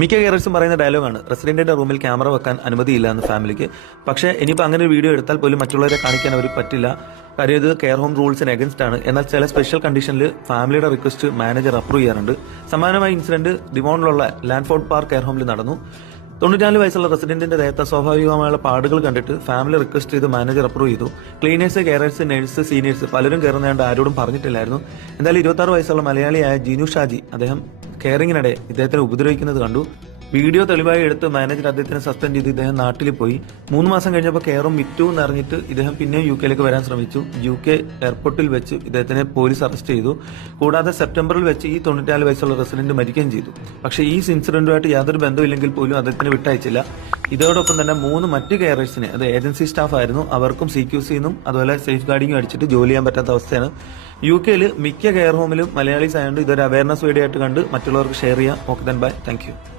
മിക്ക കെയറേഴ്സും പറയുന്ന ഡയലോഗാണ് റെസിഡന്റിന്റെ റൂമിൽ ക്യാമറ വെക്കാൻ അനുമതിയില്ല എന്ന് ഫാമിലിക്ക്. പക്ഷേ ഇനിയിപ്പോൾ അങ്ങനെ ഒരു വീഡിയോ എടുത്താൽ പോലും മറ്റുള്ളവരെ കാണിക്കാൻ അവർ പറ്റില്ല. കാര്യം ഇത് കെയർ ഹോം റൂൾസിന് എഗൻസ്റ്റ് ആണ്. എന്നാൽ ചില സ്പെഷ്യൽ കണ്ടീഷനിൽ ഫാമിലിയുടെ റിക്വസ്റ്റ് മാനേജർ അപ്രൂവ് ചെയ്യാറുണ്ട്. സമാനമായ ഇൻസിഡന്റ് ഡിവോണിലുള്ള ലാൻഡ്ഫോർഡ് പാർക്ക് കെയർ ഹോമിൽ നടന്നു. 94 വയസ്സുള്ള റെസിഡന്റിന്റെ ദേഹത്ത് സ്വാഭാവികമായുള്ള പാടുകൾ കണ്ടിട്ട് ഫാമിലി റിക്വസ്റ്റ് ചെയ്ത് മാനേജർ അപ്രൂവ് ചെയ്തു. ക്ലീനേഴ്സ്, കെയറേഴ്സ്, നഴ്സ്, സീനിയേഴ്സ് പലരും കയറുന്നതുകൊണ്ട് ആരോടും പറഞ്ഞിട്ടില്ലായിരുന്നു. എന്തായാലും 26 വയസ്സുള്ള മലയാളിയായ ജിനു ഷാജി അദ്ദേഹം കെയറിങ്ങിനിടെ ഇദ്ദേഹത്തിനെ ഉപദ്രവിക്കുന്നത് കണ്ടു. വീഡിയോ തെളിവായി എടുത്ത് മാനേജർ അദ്ദേഹത്തിനെ സസ്പെൻഡ് ചെയ്ത് ഇദ്ദേഹം നാട്ടിൽ പോയി. 3 മാസം കഴിഞ്ഞപ്പോൾ കെയറും വിറ്റു എന്നറിഞ്ഞിട്ട് ഇദ്ദേഹം പിന്നെയും UK വരാൻ ശ്രമിച്ചു. UK എയർപോർട്ടിൽ വെച്ച് ഇദ്ദേഹത്തിനെ പോലീസ് അറസ്റ്റ് ചെയ്തു. കൂടാതെ സെപ്റ്റംബറിൽ വെച്ച് ഈ 94 വയസ്സുള്ള റെസിഡന്റ് മരിക്കുകയും ചെയ്തു. പക്ഷേ ഈ ഇൻസിഡന്റുമായിട്ട് യാതൊരു ബന്ധമില്ലെങ്കിൽ പോലും അദ്ദേഹത്തിന് വിട്ടയച്ചില്ല. ഇതോടൊപ്പം തന്നെ 3 മറ്റ് കെയറേഴ്സിനെ, അത് ഏജൻസി സ്റ്റാഫ് ആയിരുന്നു, അവർക്കും CQC-നും അതുപോലെ സേഫ് ഗാർഡിങ്ങും അടിച്ചിട്ട് ജോലി ചെയ്യാൻ പറ്റാത്ത അവസ്ഥയാണ്. UK മിക്ക കെയർ ഹോമിലും മലയാളീസ് ആയതുകൊണ്ട് ഇതൊരു അവയർനെസ് വീഡിയോ ആയിട്ട് കണ്ട് മറ്റുള്ളവർക്ക് ഷെയർ ചെയ്യാം. Okay then bye, thank you.